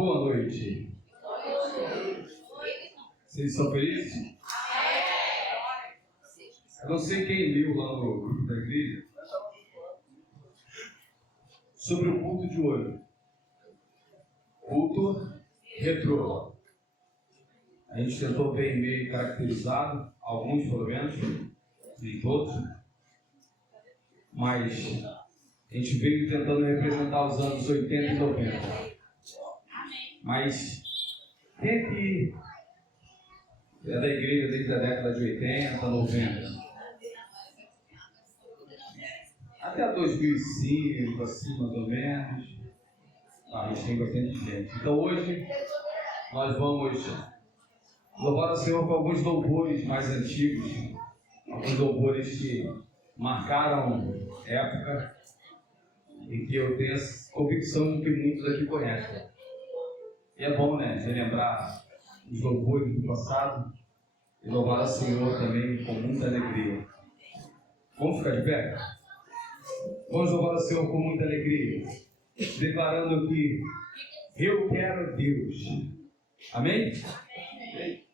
Boa noite. Vocês estão felizes? Eu não sei quem leu lá no grupo da igreja sobre o culto de hoje. Culto retrô. A gente tentou ver meio caracterizado, alguns pelo menos, nem todos, mas a gente veio tentando representar os anos 80 e 90. Mas quem aqui é da igreja desde a década de 80, 90? Até 2005, assim, mais ou menos. A gente tem bastante gente. Então hoje nós vamos louvar o Senhor com alguns louvores mais antigos, alguns louvores que marcaram época e que eu tenho a convicção que muitos aqui conhecem. E é bom, né, relembrar os louvores do passado e louvar o Senhor também com muita alegria. Vamos ficar de pé? Vamos louvar o Senhor com muita alegria, declarando que eu quero Deus. Amém? Amém.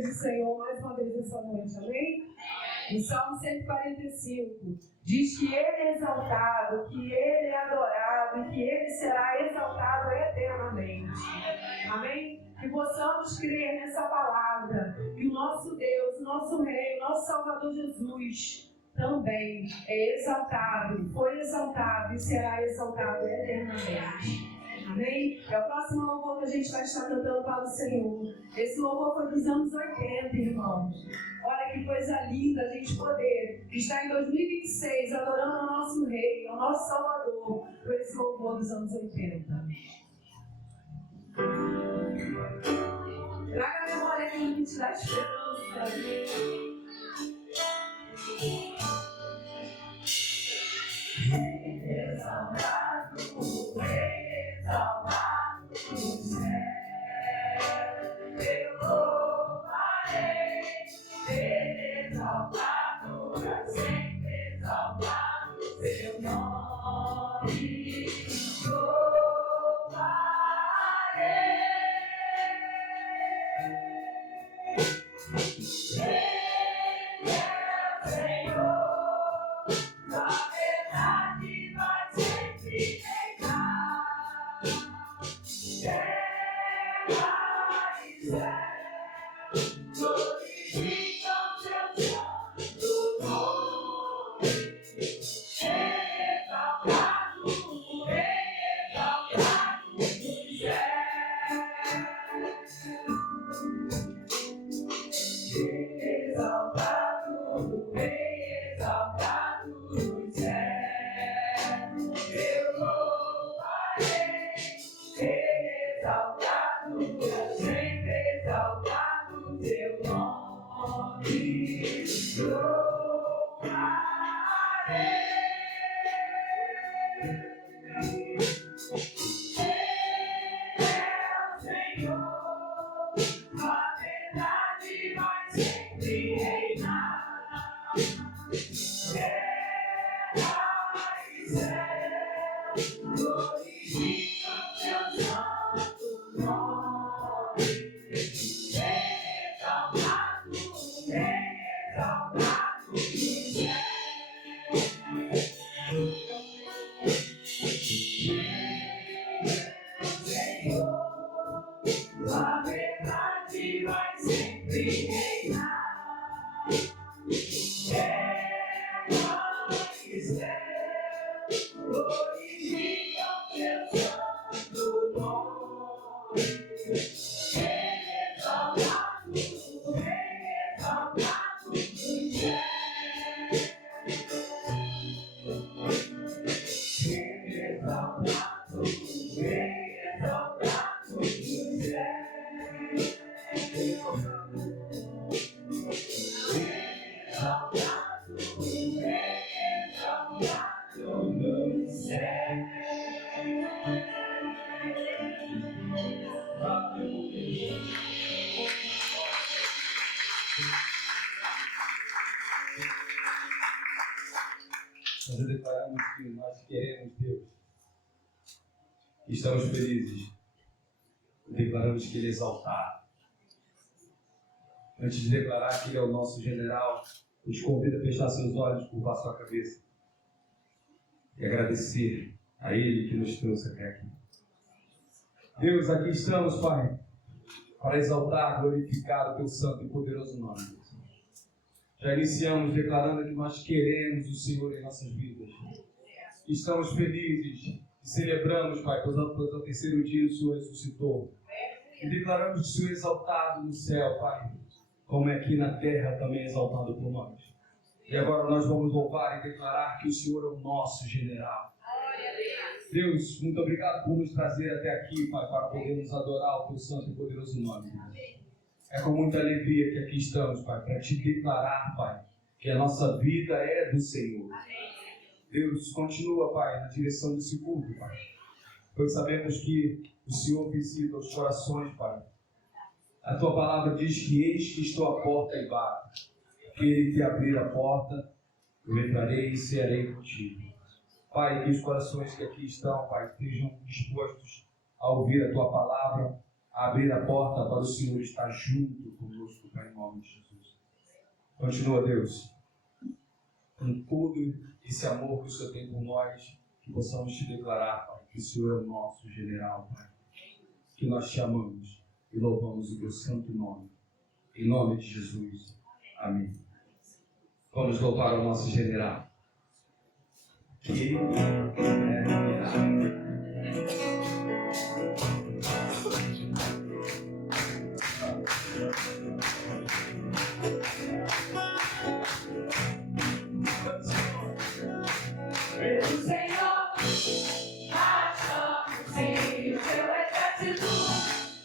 seja o Senhor mais uma vez essa noite, amém? No Salmo 145, diz que Ele é exaltado, que Ele é adorado e que Ele será exaltado eternamente. Amém? Que possamos crer nessa palavra. E o nosso Deus, o nosso Rei, o nosso Salvador Jesus também é exaltado, foi exaltado e será exaltado eternamente. Amém? É o próximo louvor que a gente vai estar cantando para o Senhor. Esse louvor foi dos anos 80, irmãos. Olha que coisa linda a gente poder estar em 2026 adorando ao nosso Rei, ao nosso Salvador, por esse louvor dos anos 80. Traga a memória aquilo que te dá esperança. Exaltado, exaltado no céu, eu louvarei, exaltado pra sempre, exaltado seu nome, louvarei. Nós declaramos que nós queremos Deus. Estamos felizes. Declaramos que Ele é exaltado. Antes de declarar que Ele é o nosso general, eu te convido a fechar seus olhos, curvar sua cabeça e agradecer a Ele que nos trouxe até aqui. Deus, aqui estamos, Pai, para exaltar, glorificar o Teu santo e poderoso nome. Já iniciamos declarando que nós queremos o Senhor em nossas vidas. Estamos felizes e celebramos, Pai, pois ao terceiro dia o Senhor ressuscitou. E declaramos que o Senhor é exaltado no céu, Pai, como é aqui na terra também exaltado por nós. E agora nós vamos louvar e declarar que o Senhor é o nosso general. Deus, muito obrigado por nos trazer até aqui, Pai, para podermos adorar o Teu santo e poderoso nome. É com muita alegria que aqui estamos, Pai, para te declarar, Pai, que a nossa vida é do Senhor. Deus, continua, Pai, na direção desse culto, Pai, pois sabemos que o Senhor visita os corações, Pai. A Tua palavra diz que eis que estou à porta e bato. Aquele que abrir a porta, eu entrarei e cearei contigo. Pai, que os corações que aqui estão, Pai, estejam dispostos a ouvir a Tua palavra, a abrir a porta para o Senhor estar junto conosco, Pai, em nome de Jesus. Continua, Deus, com todo esse amor que o Senhor tem por nós, que possamos te declarar, Pai, que o Senhor é o nosso general, Pai, que nós te amamos e louvamos o teu santo nome. Em nome de Jesus. Amém. Vamos louvar o nosso general. Que Pelo Senhor, achamos sim, o teu exército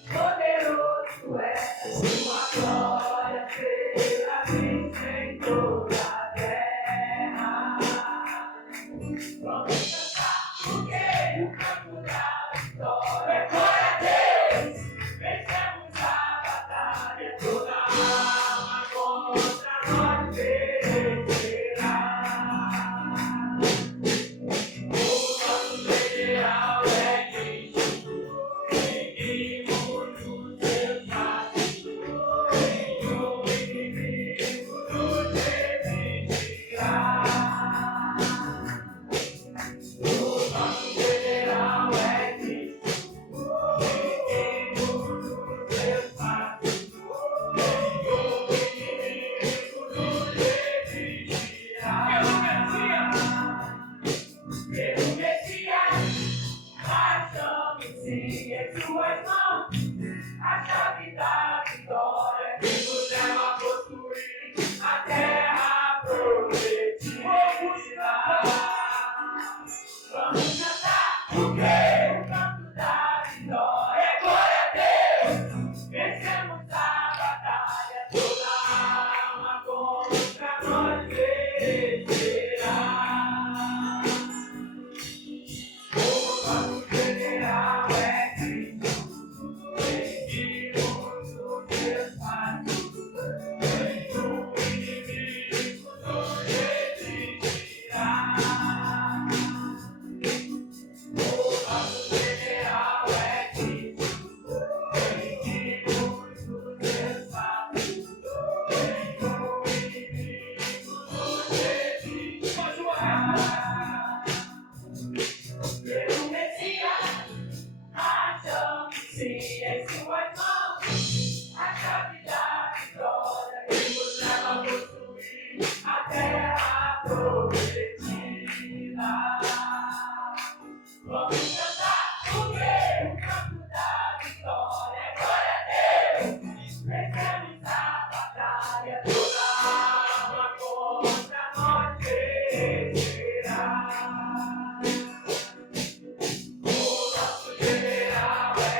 poderoso é, sua glória será vista em toda a terra. Vamos cantar, porque o campo da vitória, glória a Deus, vencemos a batalha, toda alma contra nós perecerá. A chave da vitória que nos leva a construir a terra prometida. Vamos cantar, porque o canto da vitória é glória a Deus. Vencemos a batalha, toda alma contra nós perecerá. O nosso general é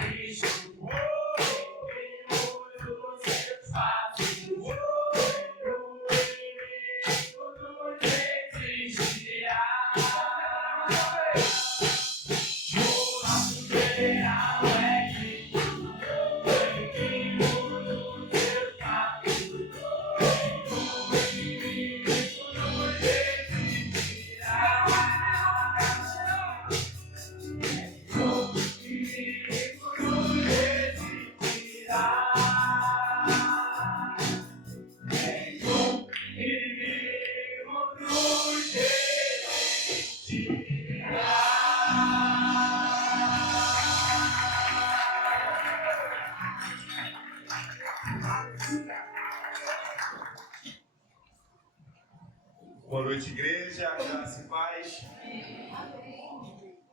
Cristo. Boa noite, igreja, graça e paz.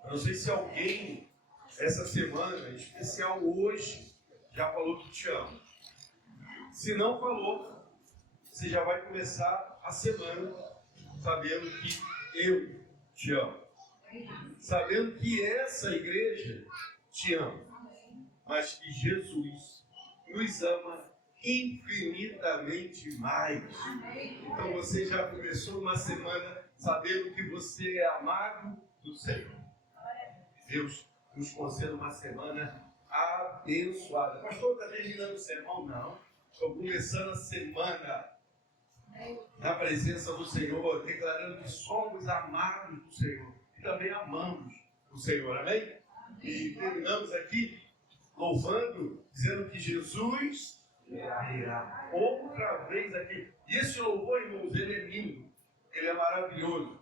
Eu não sei se alguém, essa semana, em especial hoje, já falou que te ama. Se não falou, você já vai começar a semana sabendo que eu te amo. Sabendo que essa igreja te ama. mas que Jesus nos ama infinitamente mais. Então você já começou uma semana sabendo que você é amado do Senhor. Deus nos conceda uma semana abençoada. Pastor, está terminando o sermão? Não. Estou começando a semana na presença do Senhor, declarando que somos amados do Senhor e também amamos o Senhor. Amém? E terminamos aqui louvando, dizendo que Jesus irá outra vez aqui. E esse louvor, irmãos, ele é lindo, ele é maravilhoso,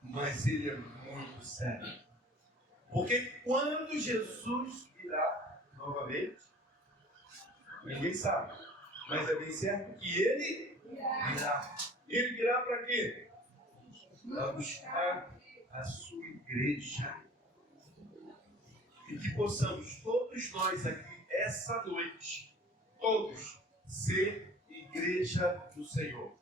mas ele é muito sério. Porque quando Jesus virá novamente, ninguém sabe, mas é bem certo que ele virá. Ele virá para quê? Para buscar a sua igreja. E que possamos todos nós aqui, essa noite, todos, ser igreja do Senhor.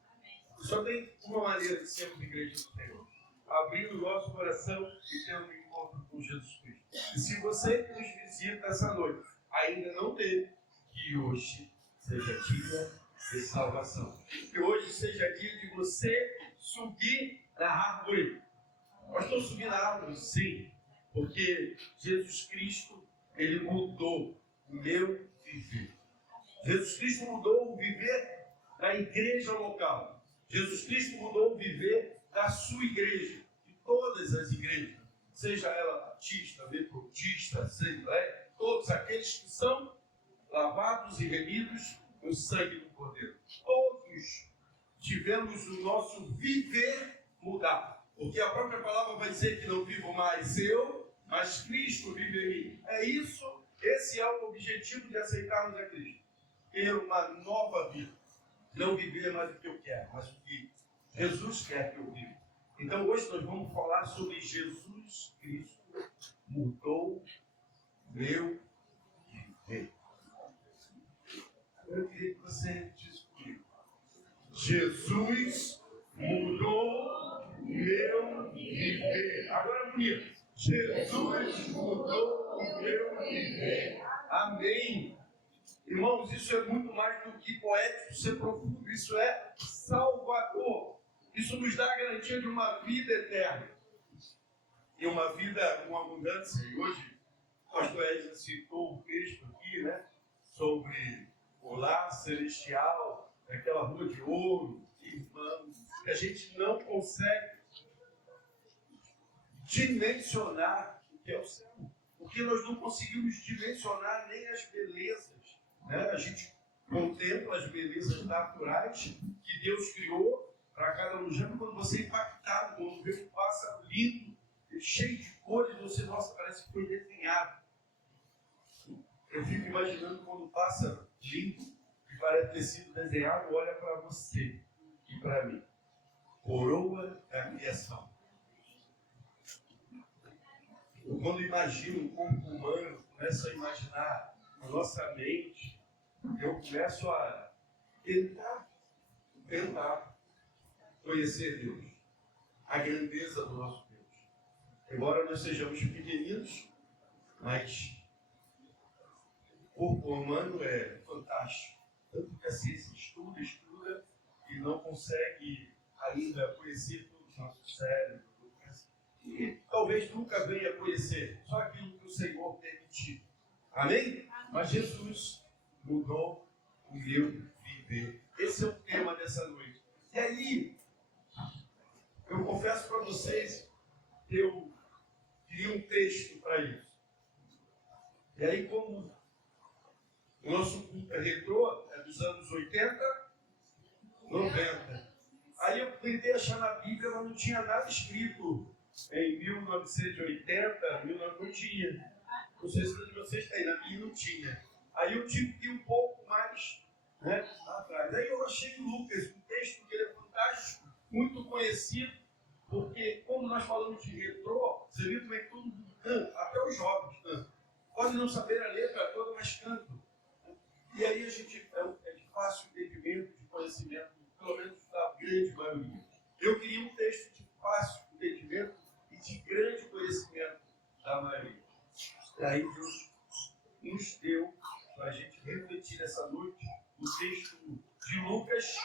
Só tem uma maneira de sermos igreja do Senhor: abrindo o nosso coração e tendo um encontro com Jesus Cristo. E se você nos visita essa noite, ainda não teve, que hoje seja dia de salvação. Que hoje seja dia de você subir na árvore. Nós estamos subindo na árvore, sim, porque Jesus Cristo, ele mudou o meu viver. Jesus Cristo mudou o viver da igreja local. Jesus Cristo mudou o viver da sua igreja, de todas as igrejas, seja ela batista, metodista, assembleia, todos aqueles que são lavados e remidos no sangue do Cordeiro. Todos tivemos o nosso viver mudar. Porque a própria palavra vai dizer que não vivo mais eu, mas Cristo vive em mim. É isso, esse é o objetivo de aceitarmos a Cristo. Ter uma nova vida. Não viver mais o que eu quero, mas o que Jesus quer que eu viva. Então hoje nós vamos falar sobre Jesus Cristo mudou meu viver. Eu queria que você disse comigo: Jesus mudou meu viver. Agora é bonito. Jesus mudou o meu viver. Amém. Irmãos, isso é muito mais do que poético, ser profundo. Isso é salvador. Isso nos dá a garantia de uma vida eterna. E uma vida com abundância. E hoje, o pastor Edson citou um texto aqui, né? Sobre o lar celestial, aquela rua de ouro, irmãos, que a gente não consegue dimensionar o que é o céu. Porque nós não conseguimos dimensionar nem as belezas. Né? A gente contempla as belezas naturais que Deus criou para cada lugar. Quando você é impactado, quando vê um pássaro lindo, cheio de cores, você, nossa, parece que foi desenhado. Eu fico imaginando quando um pássaro lindo, que parece ter sido desenhado, olha para você e para mim. Coroa da criação. Eu, quando imagino um corpo humano, começo a imaginar a nossa mente, eu começo a tentar conhecer Deus, a grandeza do nosso Deus. Embora nós sejamos pequeninos, mas o corpo humano é fantástico. Tanto que a ciência estuda e não consegue ainda conhecer todo o nosso cérebro. E talvez nunca venha a conhecer só aquilo que o Senhor permitiu. Amém? Mas Jesus mudou o meu viver. Esse é o tema dessa noite. E aí, eu confesso para vocês que eu queria um texto para isso. E aí, como o nosso culto é retrô, é dos anos 80, 90. Aí eu tentei achar na Bíblia, mas não tinha nada escrito em 1980, não tinha. Não sei se vocês têm, na Bíblia não tinha. Aí eu tive que ir um pouco mais, né, atrás. Aí eu achei Lucas, um texto que ele é fantástico, muito conhecido, porque como nós falamos de retrô, você viu como é que todo mundo canta, até os jovens cantam. Podem não saber a letra toda, mas cantam. E aí a gente é de fácil entendimento, de conhecimento, pelo menos da grande maioria. Eu queria um texto de fácil entendimento e de grande conhecimento da maioria. E aí Deus nos deu para a gente refletir essa noite o texto de Lucas,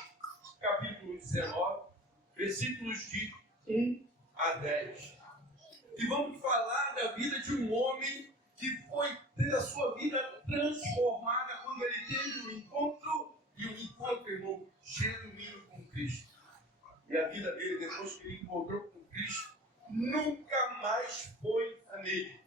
capítulo 19, versículos de 1 a 10. E vamos falar da vida de um homem que foi ter a sua vida transformada quando ele teve um encontro, irmão, genuíno com Cristo. E a vida dele, depois que ele encontrou com Cristo, nunca mais foi a mesma.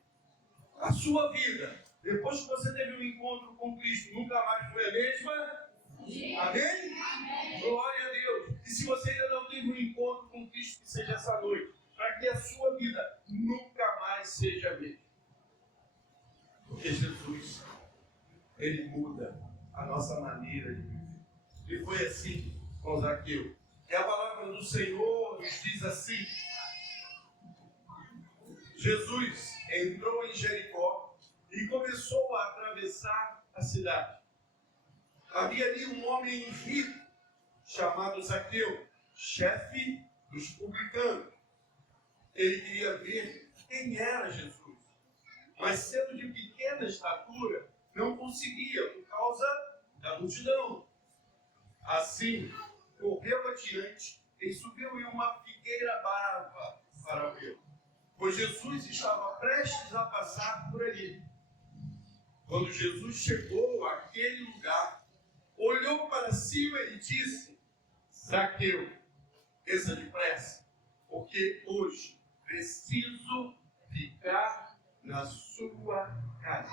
A sua vida, depois que você teve um encontro com Cristo, nunca mais foi a mesma? Sim. Amém? Glória a Deus. E se você ainda não teve um encontro com Cristo, que seja essa noite, para que a sua vida nunca mais seja a mesma. Porque Jesus, Ele muda a nossa maneira de viver. E foi assim com Zaqueu. E a palavra do Senhor nos diz assim: Jesus entrou em Jericó e começou a atravessar a cidade. Havia ali um homem rico, chamado Zaqueu, chefe dos publicanos. Ele queria ver quem era Jesus, mas sendo de pequena estatura, não conseguia por causa da multidão. Assim, correu adiante e subiu em uma figueira brava para vê-lo, pois Jesus estava prestes a passar por ali. Quando Jesus chegou àquele lugar, olhou para cima e disse: Zaqueu, desça depressa, porque hoje preciso ficar na sua casa.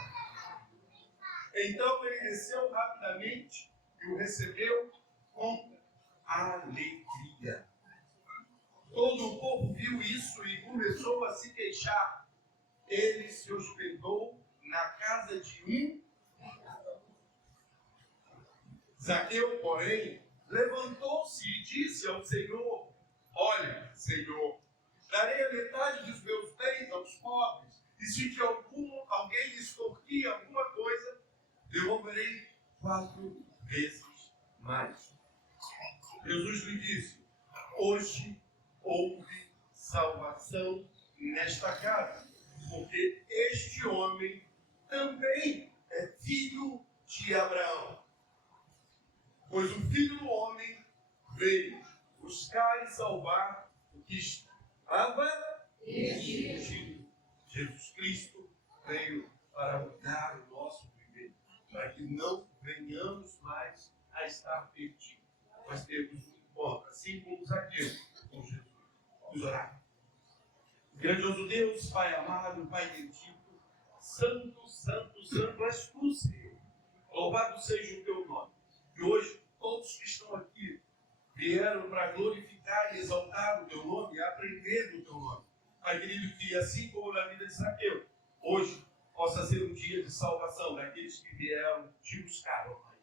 Então ele desceu rapidamente e o recebeu com alegria. Todo o povo viu isso e começou a se queixar. Ele se hospedou na casa de um. Zaqueu, porém, levantou-se e disse ao Senhor: Olha, Senhor, darei a metade dos meus bens aos pobres, e se de alguém lhe extorquir alguma coisa, devolverei 4 vezes mais. Jesus lhe disse: Hoje houve salvação nesta casa, porque este homem também é filho de Abraão. Pois o Filho do Homem veio buscar e salvar o que estava perdido. Jesus Cristo veio para mudar o nosso viver, para que não venhamos mais a estar perdidos, mas termos um encontro, assim como Zaqueu com Jesus. Vamos orar. Grandioso Deus, Pai amado, Pai bendito, Santo, Santo, Santo és tu, Senhor. Louvado seja o teu nome. E hoje, todos que estão aqui vieram para glorificar e exaltar o teu nome e aprender do teu nome. Pai querido, que assim como na vida de Zaqueu, hoje possa ser um dia de salvação daqueles que vieram te buscar, ó Pai.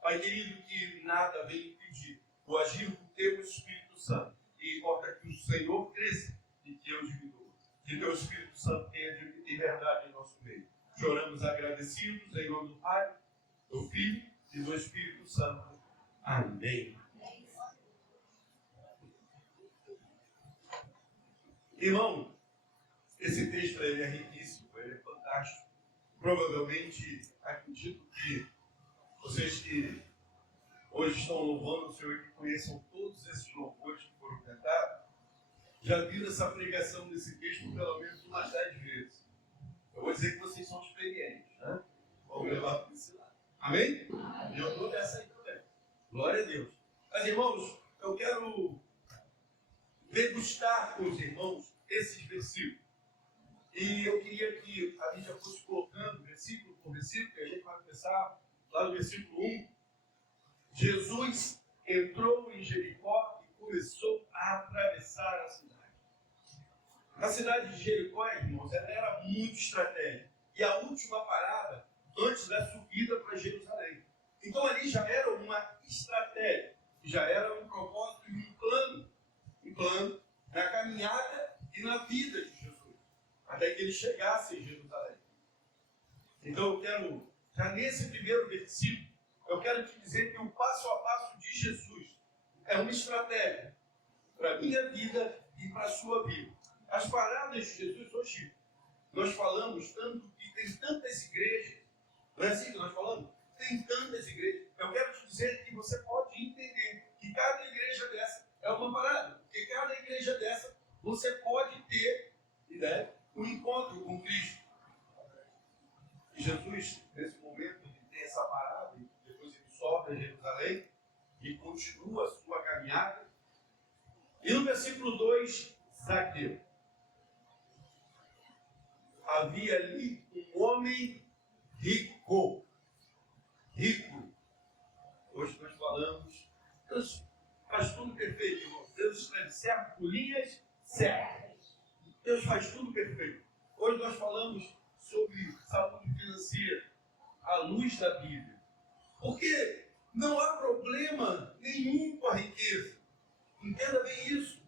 Pai querido, que nada venha impedir o agir do teu Espírito Santo. E importa que o Senhor cresça e que eu diminua. Que teu Espírito Santo tenha de verdade em nosso meio. Choramos agradecidos em nome do Pai, do Filho e do Espírito Santo. Amém. Irmão, esse texto ele é riquíssimo, ele é fantástico. Provavelmente, acredito que vocês que hoje estão louvando o Senhor e que conheçam todos esses louvores que foram cantados, já viram essa pregação desse texto pelo menos umas 10 vezes. Eu vou dizer que vocês são experientes, né? Vamos levar para esse lado. Amém? E eu estou nessa aí também. Glória a Deus. Mas, irmãos, eu quero degustar com os irmãos esses versículos. E eu queria que a gente já fosse colocando versículo por versículo, que a gente vai começar lá no versículo 1. Jesus entrou em Jericó e começou a atravessar a cidade. A cidade de Jericó, irmãos, ela era muito estratégica. E a última parada antes da subida para Jerusalém. Então ali já era uma estratégia, já era um propósito e um plano na caminhada e na vida de Jesus, até que ele chegasse em Jerusalém. Então eu quero, já nesse primeiro versículo, eu quero te dizer que o passo a passo de Jesus é uma estratégia para a minha vida e para a sua vida. As paradas de Jesus hoje, nós falamos tanto que tem tantas igrejas Não é assim que nós falamos? Tem tantas igrejas. Eu quero te dizer que você pode entender que cada igreja dessa é uma parada. Porque cada igreja dessa você pode ter, né, um encontro com Cristo. E Jesus, nesse momento, ele tem essa parada, e depois ele sobe a Jerusalém e continua a sua caminhada. E no versículo 2, Zaqueu. Havia ali um homem rico. Rico. Hoje nós falamos, Deus faz tudo perfeito, irmão. Deus escreve certo por linhas certas. Deus faz tudo perfeito. Hoje nós falamos sobre saúde financeira, à luz da Bíblia. Porque não há problema nenhum com a riqueza. Entenda bem isso.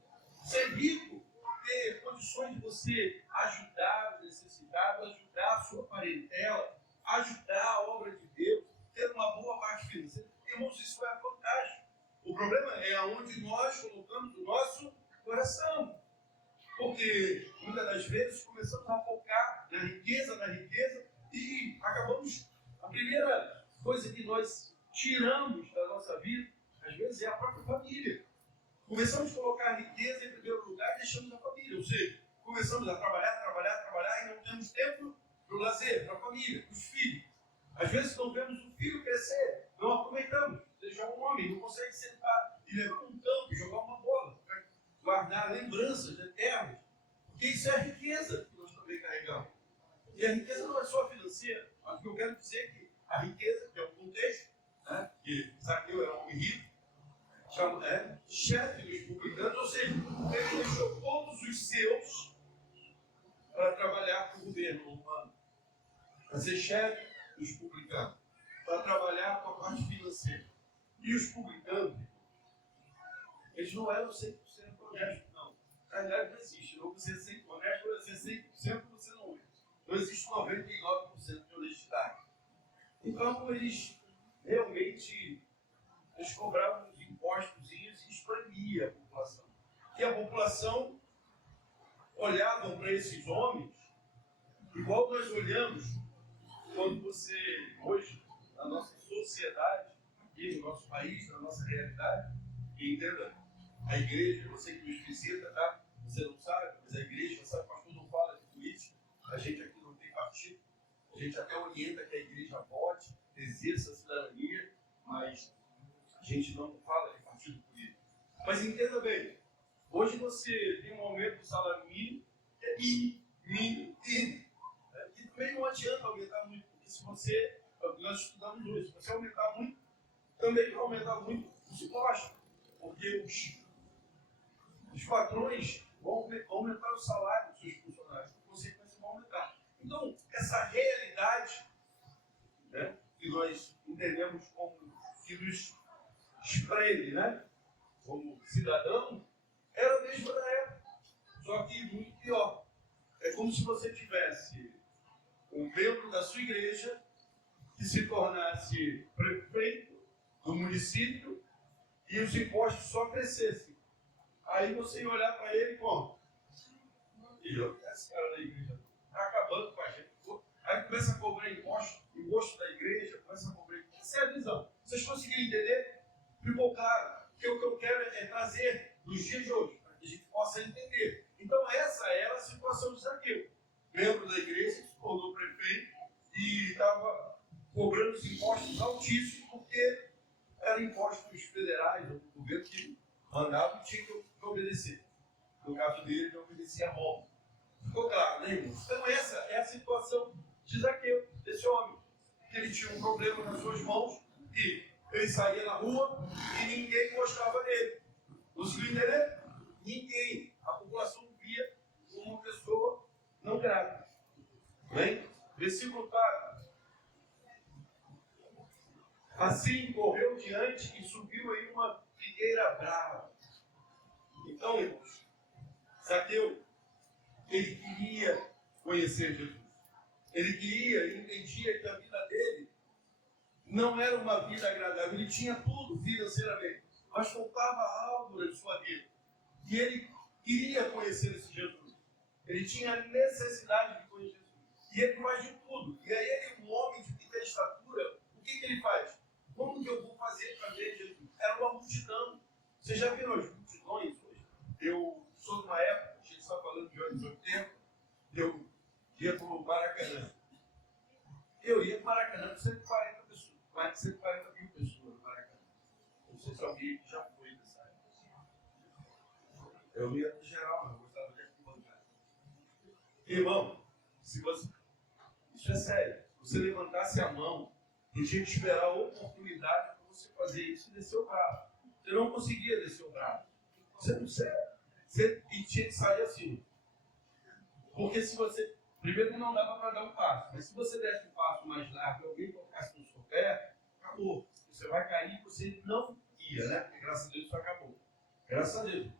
Ser rico, ter condições de você ajudar o necessitado, ajudar a sua parentela, ajudar a obra de Deus, ter uma boa parte financeira. Irmãos, isso é fantástico. O problema é aonde nós colocamos o nosso coração. Porque muitas das vezes começamos a focar na riqueza e acabamos. A primeira coisa que nós tiramos da nossa vida, às vezes, é a própria família. Começamos a colocar a riqueza em primeiro lugar e deixamos a família. Ou seja, começamos a trabalhar e não temos tempo para o lazer, para a família, para os filhos. Às vezes não vemos o filho crescer, não aproveitamos. Seja um homem, não consegue sentar e levar um campo e jogar uma bola, para guardar lembranças eternas. Porque isso é a riqueza que nós também carregamos. E a riqueza não é só financeira, mas o que eu quero dizer é que a riqueza, que é o contexto, né, que Zaqueu era um homem rico, chefe dos publicanos, ou seja, ele deixou todos os seus para trabalhar para o governo romano, para ser chefe dos publicanos, para trabalhar com a parte financeira. E os publicanos, eles não eram 100% honestos, não. Na verdade não existe, não você é 100% honesto, você é 100% você não é. Não existe 99% de honestidade. Então eles realmente cobravam os impostos e espremia a população. E a população olhava para esses homens igual nós olhamos quando você, hoje, na nossa sociedade, aqui no nosso país, na nossa realidade, e entenda, a igreja, você que nos visita, tá? Você não sabe, mas a igreja, sabe, o pastor não fala de política, a gente aqui não tem partido, a gente até orienta que a igreja vote, exerça a cidadania, mas a gente não fala de partido político. Mas entenda bem, hoje você tem um aumento do salário mínimo e também não adianta aumentar muito, porque se você, nós estudamos hoje, se você aumentar muito, também vai aumentar muito os impostos, porque os patrões vão aumentar o salário dos seus funcionários, por consequência vão aumentar. Então, essa realidade, né, que nós entendemos como que nos espreme, né, como cidadão, era a mesma da época, só que muito pior. É como se você tivesse um membro da sua igreja que se tornasse prefeito do município e os impostos só crescessem. Aí você ia olhar para ele como? E esse cara da igreja está acabando com a gente. Aí começa a cobrar imposto da igreja, começa a cobrar. Essa é a visão. Vocês conseguiram entender? Ficou claro que o que eu quero é trazer nos dias de hoje, para que a gente possa entender. Então essa era a situação de Zaqueu. Membro da igreja, se tornou prefeito e estava cobrando os impostos altíssimos, porque eram impostos federais do governo que mandava e tinha que obedecer. No caso dele, ele obedecia a Roma. Ficou claro, né, irmãos? Então essa é a situação de Zaqueu, desse homem. Que ele tinha um problema nas suas mãos e ele saía na rua e ninguém gostava dele. Conseguiu entender? Ninguém. A população via como uma pessoa não grata. Bem? Versículo 4. Assim correu diante e subiu aí uma figueira brava. Então, irmãos, Zaqueu, ele queria conhecer Jesus. Ele entendia que a vida dele não era uma vida agradável. Ele tinha tudo financeiramente, mas faltava algo na sua vida. E ele queria conhecer esse Jesus. Ele tinha necessidade de conhecer Jesus. E ele faz de tudo. E aí ele, um homem de tem estatura, o que ele faz? Como que eu vou fazer para ver Jesus? Era uma multidão. Vocês já viram as multidões hoje? Eu sou de uma época, a gente está falando de anos 80, eu ia para o Maracanã. Eu ia para o Maracanã com 140 pessoas, mais de 140 mil pessoas no Maracanã. Não sei se alguém já foi nessa época. Eu ia no geral, mas eu gostava de arquibancada. Irmão, se você... Isso é sério. Se você levantasse a mão, eu tinha que esperar a oportunidade para você fazer isso e descer o braço. Você não conseguia descer o braço. Você não serve. Você tinha que sair assim. Porque se você... Primeiro não dava para dar um passo. Mas se você desse um passo mais largo e alguém tocasse no seu pé, acabou. Você vai cair e você não ia, né? Porque graças a Deus isso acabou. Graças a Deus.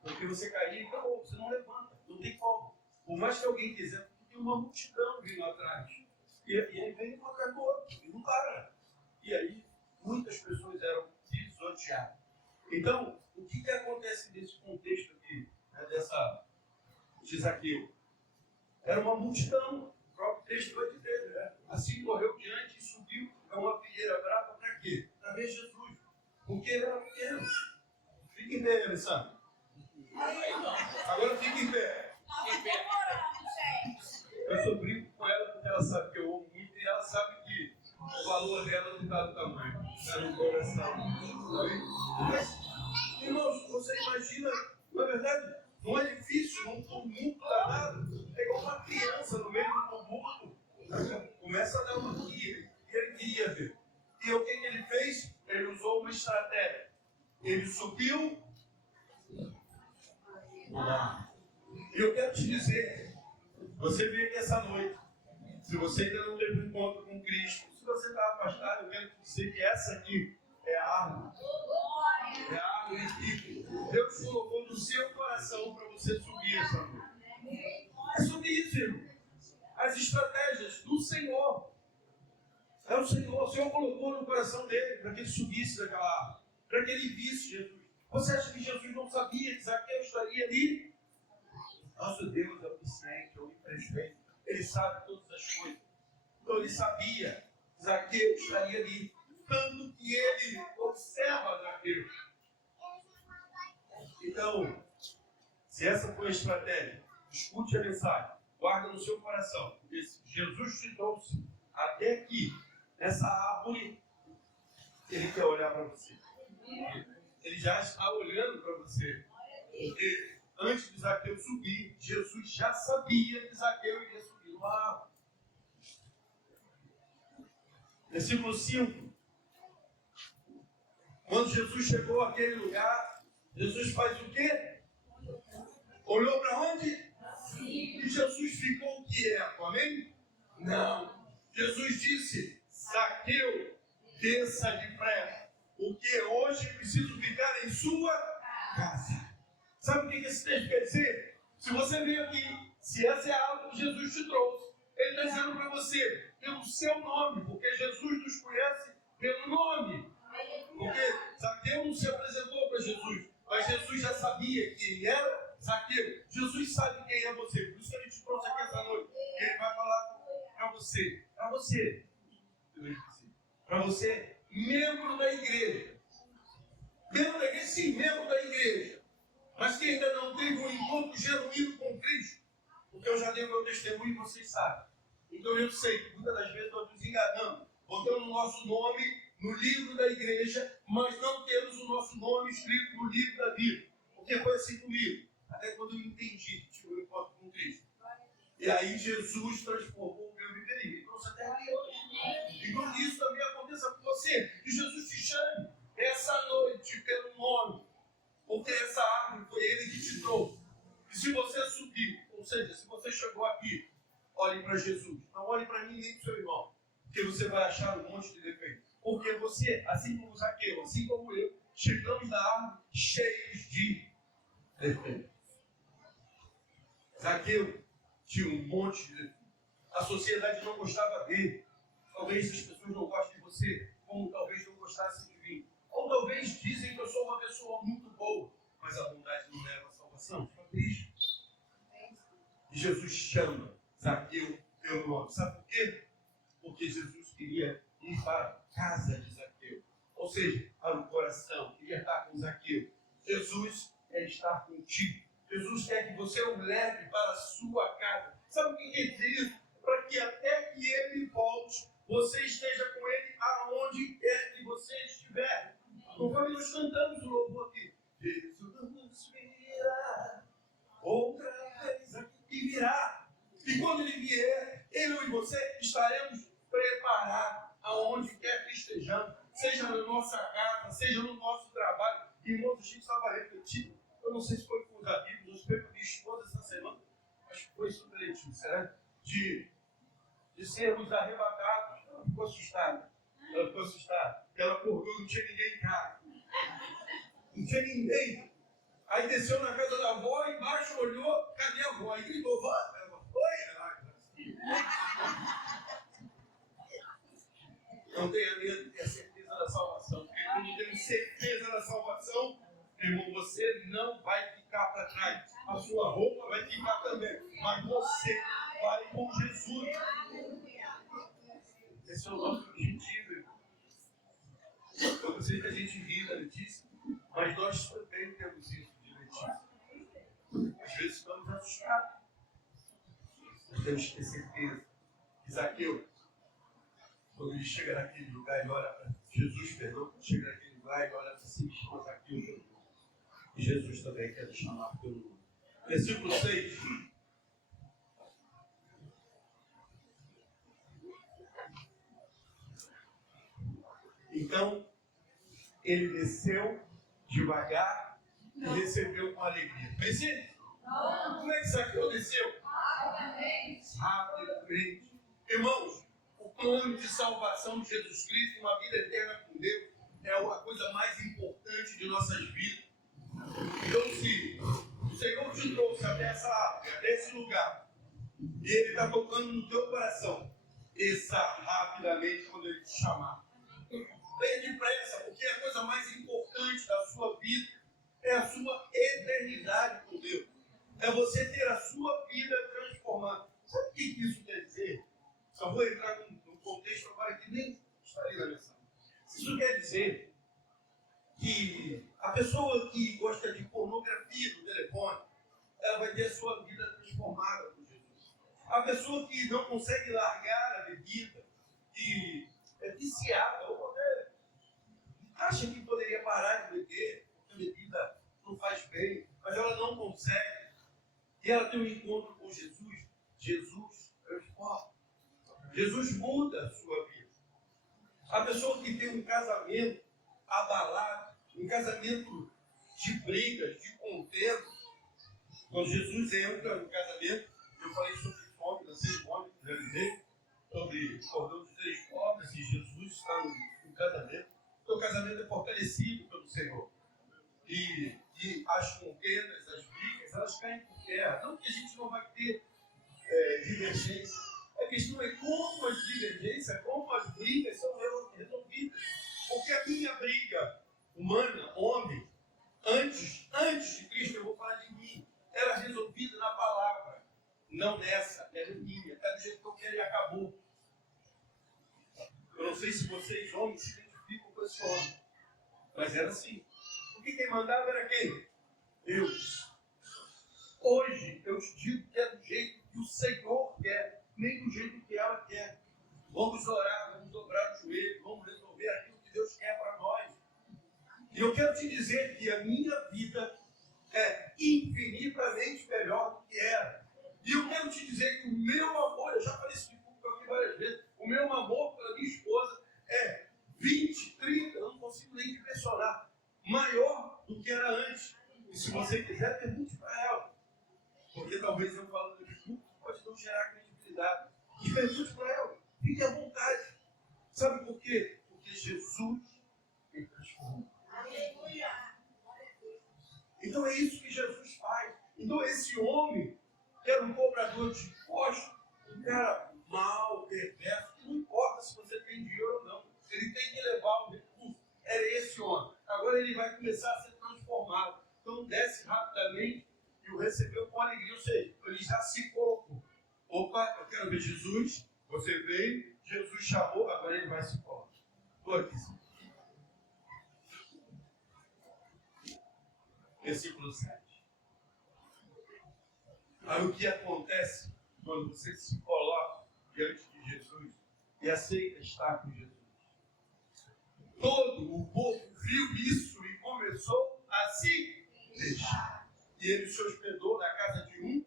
Porque você cair e acabou. Você não levanta. Não tem como. Por mais que alguém quiser, porque tem uma multidão vindo atrás. E aí vem um atrás do outro. E não para. E aí muitas pessoas eram pisoteadas. Então, o que acontece nesse contexto aqui, né, de Zaqueu? Era uma multidão, o próprio texto vai dizer, né? Assim correu diante e subiu a uma figueira brava para quê? Para ver Jesus. Porque ele era pequeno. Fique em pé, Alessandro. Agora fique em pé. Eu sou brinco com ela porque ela sabe que eu amo muito e ela sabe que o valor dela não está no tamanho, está no coração. Mas, irmãos, você imagina, na verdade, não é difícil, num tumulto danado. É igual uma criança no meio do tumulto. Começa a dar uma guia. E ele queria ver. E o que ele fez? Ele usou uma estratégia. Ele subiu. E eu quero te dizer, você veio aqui essa noite. Se você ainda não teve um encontro com Cristo, se você está afastado, eu quero te dizer que essa aqui é a árvore. É a árvore que Deus colocou no seu coração para você subir essa noite. É sobre isso, irmão. As estratégias do Senhor. É o Senhor. O Senhor colocou no coração dele para que ele subisse daquela árvore. Para que ele visse Jesus. Você acha que Jesus não sabia que Zaqueu estaria ali? Nosso Deus é onisciente, é onipresente. Ele sabe todas as coisas. Então ele sabia que Zaqueu estaria ali. Tanto que ele observa Zaqueu. Então, se essa foi a estratégia, escute a mensagem, guarda no seu coração, porque Jesus te trouxe até aqui, nessa árvore, ele quer olhar para você. Ele já está olhando para você. Porque antes de Zaqueu subir, Jesus já sabia que Zaqueu iria subir numa árvore. Versículo 5. Quando Jesus chegou àquele lugar, Jesus faz o quê? Olhou para onde? E Jesus ficou quieto, amém? Não. Jesus disse, Zaqueu, desça depressa, porque hoje preciso ficar em sua casa. Sabe o que esse texto quer dizer? Se você veio aqui, se essa é a aula que Jesus te trouxe, ele está dizendo para você, pelo seu nome, porque Jesus nos conhece pelo nome. Porque Zaqueu não se apresentou para Jesus, mas Jesus já sabia que ele era Zaqueu. Jesus sabe quem é você, por isso que ele te trouxe aqui essa noite. E ele vai falar para você, membro da igreja. Membro da igreja, sim, membro da igreja. Mas que ainda não teve um encontro genuíno com Cristo. Porque eu já dei o meu testemunho e vocês sabem. Então eu sei que muitas das vezes nós nos enganamos, botamos o nosso nome no livro da igreja, mas não temos o nosso nome escrito no livro da vida. Porque foi assim comigo. Até quando eu entendi que tive um encontro com Cristo. E aí Jesus transformou o meu viver e me trouxe até aqui hoje. Então isso também aconteça com você. Que Jesus te chame essa noite pelo nome. Porque essa árvore foi ele que te trouxe. E se você subiu, ou seja, se você chegou aqui, olhe para Jesus. Não olhe para mim nem para o seu irmão. Porque você vai achar um monte de defeitos. Porque você, assim como Zaqueu, assim como eu, chegamos na árvore cheios de defeitos. Zaqueu tinha um monte de defeitos. A sociedade não gostava dele. Talvez as pessoas não gostem de você, como talvez não gostassem de mim. Ou talvez dizem que eu sou uma pessoa muito boa, mas a bondade não leva à salvação. Só Cristo. E Jesus chama Zaqueu pelo nome. Sabe por quê? porque Jesus queria ir para a casa de Zaqueu. Ou seja, para o coração, queria estar com Zaqueu. Jesus quer estar contigo. Jesus quer que você o leve para a sua casa. Sabe o que quer dizer isso? Para que até que ele volte, você esteja com ele aonde quer que você estiver. Conforme nós cantamos o louvor aqui. Jesus virá outra vez aqui e virá. E quando ele vier, eu e você estaremos preparados aonde quer que estejamos. Seja na nossa casa, seja no nosso trabalho. Irmãos, a gente estava refletindo. Eu não sei se foi com os amigos, ou se foi com a minha esposa essa semana. Acho que foi sobre Letícia, né? De sermos arrebatados. Ela ficou assustada. Ela acordou, não tinha ninguém em casa. Não tinha ninguém. Aí desceu na casa da avó, embaixo olhou, cadê a avó? Aí gritou, vó, oi. Não tenha medo de ter certeza da salvação. Porque quando temos certeza da salvação, irmão, você não vai ficar para trás. A sua roupa vai ficar também. Mas você vai com Jesus. Esse é o nosso objetivo, irmão. Eu sei que a gente ri da Letícia, mas nós também temos isso de Letícia. Às vezes estamos assustados. Nós temos que ter certeza que Zaqueu, quando ele chega naquele lugar, ele olha para Jesus, quando chega naquele lugar, ele olha para si e chama Zaqueu Jesus. E Jesus também quer nos chamar pelo nome. Versículo 6. Então, ele desceu devagar e recebeu com alegria. Conhece? Como é que Zaqueu desceu? Rapidamente. Irmãos, o plano de salvação de Jesus Cristo, uma vida eterna com Deus, é a coisa mais importante de nossas vidas. Então, se o Senhor te trouxe até essa árvore, até esse lugar, e Ele está tocando no teu coração, desça rapidamente quando Ele te chamar. Venha depressa, porque a coisa mais importante da sua vida é a sua eternidade com Deus. É você ter a sua vida transformada. Sabe o que isso quer dizer? Só vou entrar num contexto agora que nem estaria na mensagem. Isso quer dizer que a pessoa que gosta de pornografia no telefone, ela vai ter a sua vida transformada por Jesus. A pessoa que não consegue largar a bebida, que é viciada, ou até acha que poderia parar de beber, porque a bebida não faz bem, mas ela não consegue. E ela tem um encontro com Jesus. Jesus transforma. Jesus muda a sua vida. A pessoa que tem um casamento abalado, um casamento de brigas, de contenda. Quando Jesus entra no casamento, eu falei sobre fome da cerimônia que realizei, sobre o cordão de 3 cordas, e Jesus está no casamento. Então o casamento é fortalecido pelo Senhor. E as contendas, as brigas, elas caem por terra. Não que a gente não vai ter divergência. A questão é como as divergências, como as brigas são resolvidas. Porque a minha briga humana, homem, antes de Cristo, eu vou falar de mim, era resolvida na palavra. Não nessa, era minha. É do jeito que eu quero e acabou. Eu não sei se vocês, homens, se identificam com esse homem. Mas era assim. Porque quem mandava era quem? Deus. Hoje, eu te digo que é do jeito que o Senhor quer, nem do jeito que ela quer. Vamos orar, vamos dobrar o joelho, vamos resolver aquilo que Deus quer para nós. E eu quero te dizer que a minha vida é infinitamente melhor do que era. E eu quero te dizer que o meu amor, eu já falei isso de público aqui várias vezes, o meu amor pela minha esposa é 20, 30, eu não consigo nem dimensionar, maior do que era antes. E se você quiser, pergunte para ela. Porque talvez eu falando de público pode não gerar credibilidade. E pergunte para ela. Fique à vontade. Sabe por quê? Porque Jesus me transformou. Então é isso que Jesus faz. Então esse homem, que era um cobrador de impostos, um cara mau, perverso, não importa se você tem dinheiro ou não, ele tem que levar o recurso. Era esse homem. Agora ele vai começar a ser transformado. Então desce rapidamente e o recebeu com alegria. Ou seja, ele já se colocou. Opa, eu quero ver Jesus. Você veio, Jesus chamou, agora ele vai se colocar. Estou aqui, sim. Versículo 7. Aí o que acontece quando você se coloca diante de Jesus e aceita estar com Jesus? Todo o povo viu isso e começou a se deixar. E ele se hospedou na casa de um.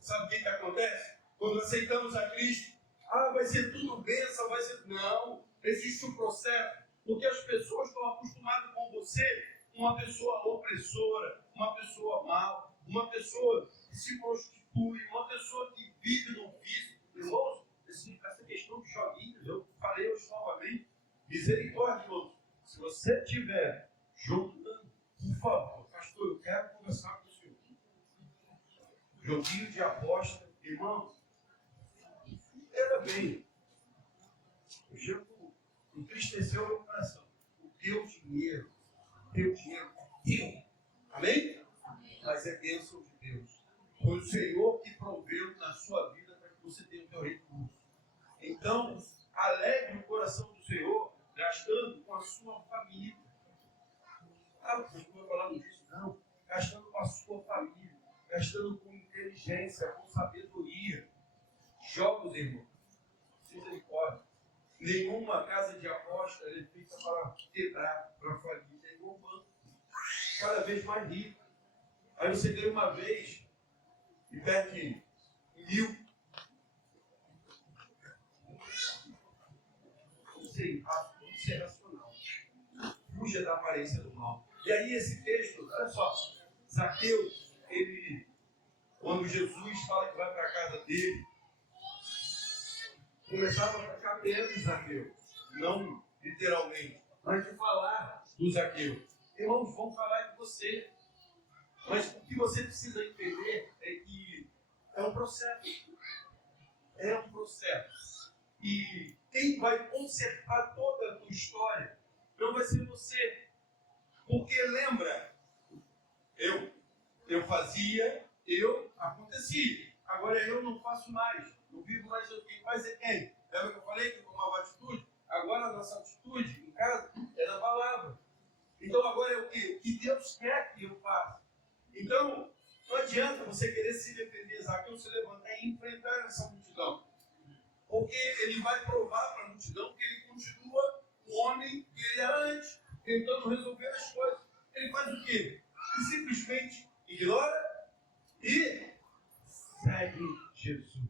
Sabe o que acontece? Quando aceitamos a Cristo, vai ser tudo bênção, vai ser... Não, existe um processo, porque as pessoas estão acostumadas com você, uma pessoa opressora, uma pessoa mal, uma pessoa que se prostitui, uma pessoa que vive no vício. Irmãos, essa questão de joguinhos, eu falei hoje novamente, misericórdia, irmãos. Se você estiver jogando, por favor, pastor, eu quero conversar com o senhor. Joguinho de aposta, irmãos, era bem. O jogo entristeceu o meu coração. O teu dinheiro é teu. Amém? Mas é bênção de Deus. Foi o Senhor que proveu na sua vida para que você tenha o teu recurso. Então, alegre o coração do Senhor, gastando com a sua família. Não estou falando disso, não. Gastando com a sua família, gastando com inteligência, com sabedoria. Jogos, irmão, misericórdia. Nenhuma casa de aposta é feita para quebrar, para falir. É igual banco. Cada vez mais rico. Aí você ganha uma vez e perde 1.000. Isso é racional. Fuja da aparência do mal. E aí esse texto, olha só, Zaqueu, ele, quando Jesus fala que vai para a casa dele, começava a ficar perto de Zaqueu. Não literalmente, mas de falar do Zaqueu. Irmãos, vão falar de você. Mas o que você precisa entender é que é um processo. É um processo. E quem vai consertar toda a tua história não vai ser você. Porque lembra, eu fazia, acontecia. Agora eu não faço mais. Não vivo mais eu. Quem faz é quem? Lembra que eu falei que eu tomava atitude? Agora a nossa atitude em casa é na palavra. Então agora é o quê? O que Deus quer que eu faça. Então, não adianta você querer se defender, Zaqueu, se levantar e enfrentar essa multidão. Porque ele vai provar para a multidão que ele continua o homem que ele era antes, tentando resolver as coisas. Ele faz o quê? Ele simplesmente ignora e segue Jesus.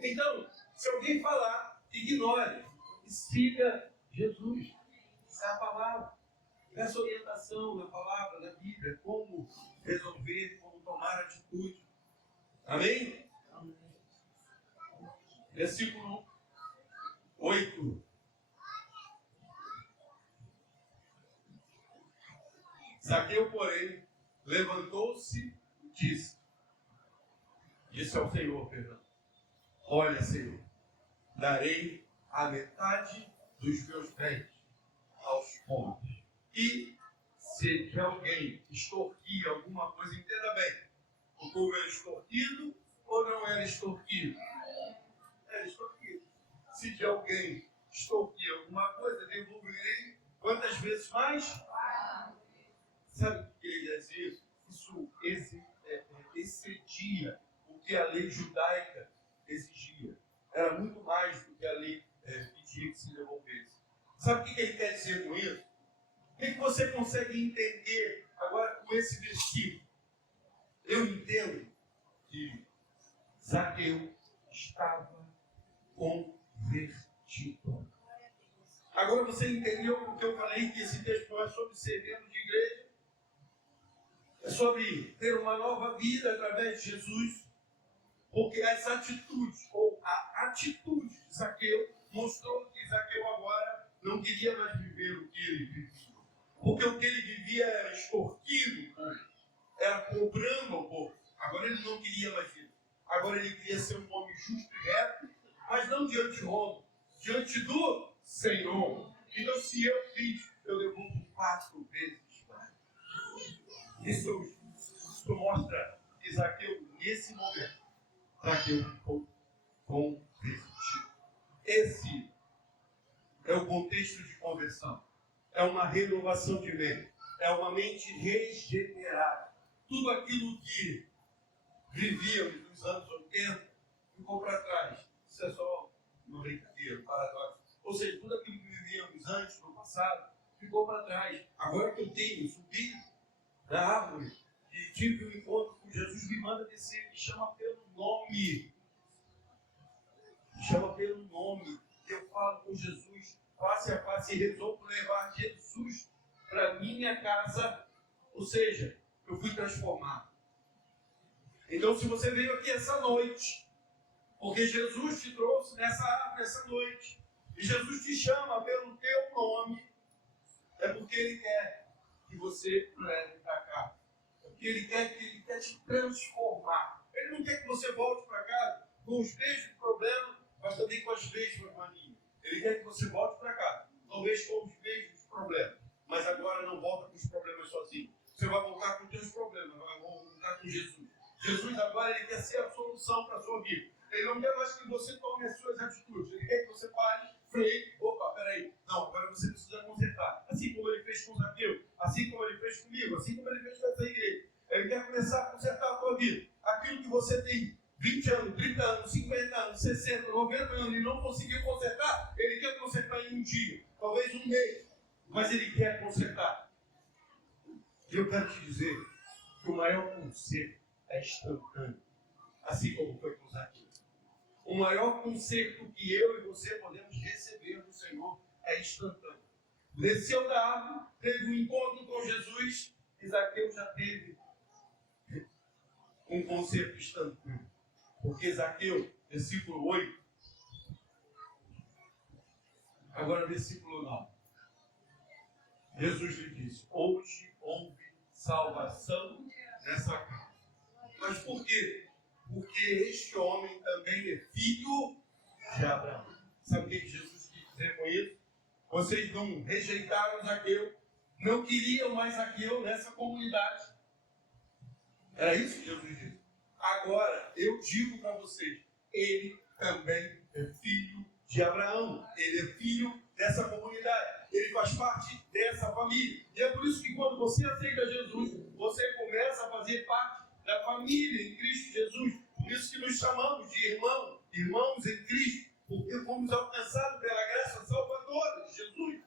Então, se alguém falar, ignore e siga Jesus. Isso é a palavra. Essa orientação na palavra, na Bíblia, como resolver, como tomar atitude. Amém? Amém. Versículo 8. Zaqueu, porém, levantou-se e disse ao Senhor, perdão, olha, Senhor, darei a metade dos meus bens aos pobres. E se de alguém extorquir alguma coisa, entenda bem, o povo era extorquido ou não era extorquido? Era extorquido. Se de alguém extorquir alguma coisa, devolverei quantas vezes mais? Sabe o que ele dizia isso? Isso excedia o que a lei judaica exigia. Era muito mais do que a lei pedia que se devolvesse. Sabe o que ele quer dizer com isso? O que você consegue entender agora com esse versículo? Eu entendo que Zaqueu estava convertido. Agora você entendeu porque eu falei que esse texto não é sobre ser membro de igreja? É sobre ter uma nova vida através de Jesus. Porque essa atitude, ou a atitude de Zaqueu, mostrou que Zaqueu agora não queria mais viver o que ele vivia. Porque o que ele vivia era extorquindo o povo, era cobrando o povo. Agora ele não queria mais isso. Agora ele queria ser um homem justo e reto, mas não diante de Roma, diante do Senhor. Então, se eu fiz, eu devolvo 4 vezes mais. Isso mostra que Zaqueu, nesse momento, Zaqueu ficou convertido. Esse é o contexto de conversão. É uma renovação de mente. É uma mente regenerada. Tudo aquilo que vivíamos nos anos 80 ficou para trás. Isso é só uma brincadeira, um paradoxo. Ou seja, tudo aquilo que vivíamos antes, no passado, ficou para trás. Agora que eu tenho subido na árvore e tive um encontro com Jesus, me manda descer, me chama pelo nome. Me chama pelo nome. Eu falo com Jesus face a face e resolvo levar Jesus para minha casa. Ou seja, eu fui transformado. Então, se você veio aqui essa noite, porque Jesus te trouxe nessa árvore essa noite, e Jesus te chama pelo teu nome, é porque Ele quer que você leve para cá. É porque Ele quer te transformar. Ele não quer que você volte para casa com os mesmos problemas, mas também com as mesmas manias. Ele quer que você volte para cá, talvez com os mesmos problemas, mas agora não volta com os problemas sozinho. Você vai voltar com os seus problemas, vai voltar com Jesus. Jesus agora Ele quer ser a solução para a sua vida. Ele não quer mais que você tome as suas atitudes. Ele quer que você pare, freie. Opa, peraí. Não, agora você precisa consertar. Assim como Ele fez com Zaqueu, assim como Ele fez comigo, assim como Ele fez com essa igreja. Ele quer começar a consertar a tua vida. Aquilo que você tem 20 anos, 30 anos, 50 anos, 60, 90 anos e não conseguiu consertar, Ele quer consertar em um dia, talvez um mês. Mas Ele quer consertar. E eu quero te dizer que o maior conserto é instantâneo. Assim como foi com Zaqueu. O maior conserto que eu e você podemos receber do Senhor é instantâneo. Desceu da árvore, teve um encontro com Jesus, e Zaqueu já teve um conserto instantâneo. Porque Zaqueu, versículo 8, agora versículo 9, Jesus lhe disse: hoje houve salvação nessa casa. Mas por quê? Porque este homem também é filho de Abraão. Sabe o que Jesus quis dizer com isso? Vocês não rejeitaram Zaqueu, não queriam mais Zaqueu nessa comunidade. Era isso que Jesus disse. Agora, eu digo para vocês, ele também é filho de Abraão. Ele é filho dessa comunidade. Ele faz parte dessa família. E é por isso que quando você aceita Jesus, você começa a fazer parte da família em Cristo Jesus. Por isso que nos chamamos de irmãos em Cristo, porque fomos alcançados pela graça salvadora de Jesus.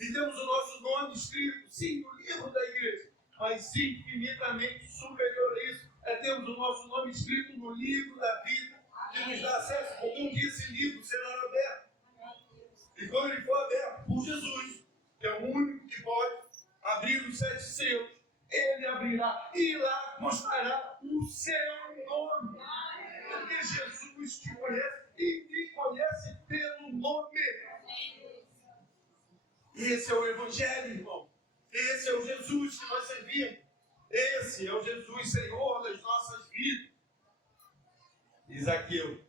E temos o nosso nome escrito, sim, no livro da igreja, mas infinitamente superior a isso, temos o nosso nome escrito no livro da vida, que nos dá acesso, porque um dia esse livro será aberto. E quando ele for aberto por Jesus, que é o único que pode abrir os 7 selos, Ele abrirá e lá mostrará o seu nome. Porque Jesus te conhece e te conhece pelo nome. Esse é o Evangelho, irmão. Esse é o Jesus que nós servimos. Esse é o Jesus, Senhor das nossas vidas. E Zaqueu,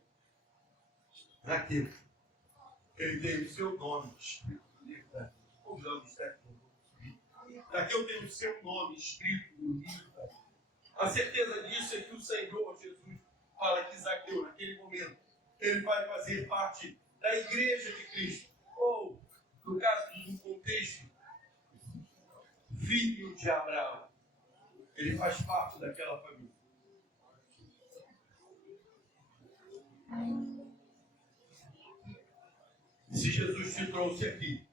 ele tem o seu nome escrito no livro da vida. Zaqueu tem o seu nome escrito no livro da vida. A certeza disso é que o Senhor Jesus fala que Zaqueu, naquele momento, ele vai fazer parte da igreja de Cristo. Ou, no caso do contexto, filho de Abraão. Ele faz parte daquela família. E se Jesus te trouxe aqui,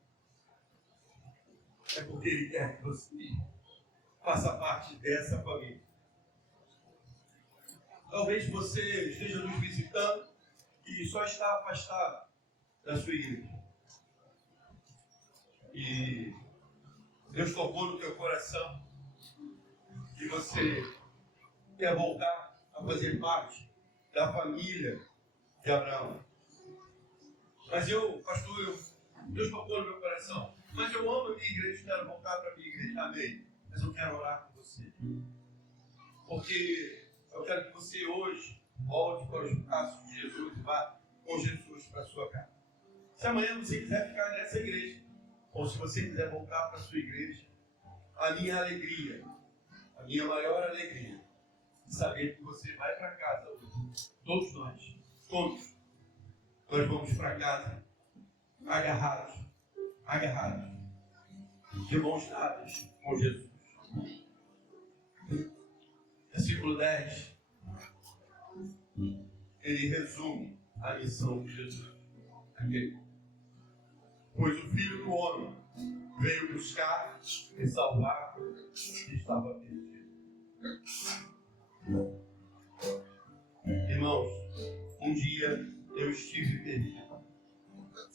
é porque Ele quer que você faça parte dessa família. Talvez você esteja nos visitando e só está afastado da sua igreja. E Deus tocou no teu coração e você quer voltar a fazer parte da família de Abraão. Mas Deus tocou no meu coração. Mas eu amo a minha igreja, quero voltar para a minha igreja. Amém. Mas eu quero orar com você. Porque eu quero que você hoje volte para os braços de Jesus e vá com Jesus para a sua casa. Se amanhã você quiser ficar nessa igreja, ou se você quiser voltar para a sua igreja, a minha alegria, a minha maior alegria, de saber que você vai para casa hoje. Todos nós, todos, nós vamos para casa agarrados, de mãos dadas com Jesus. Versículo 10, ele resume a missão de Jesus. Aqui. Pois o Filho do Homem veio buscar e salvar o que estava perdido. Irmãos, um dia eu estive perdido.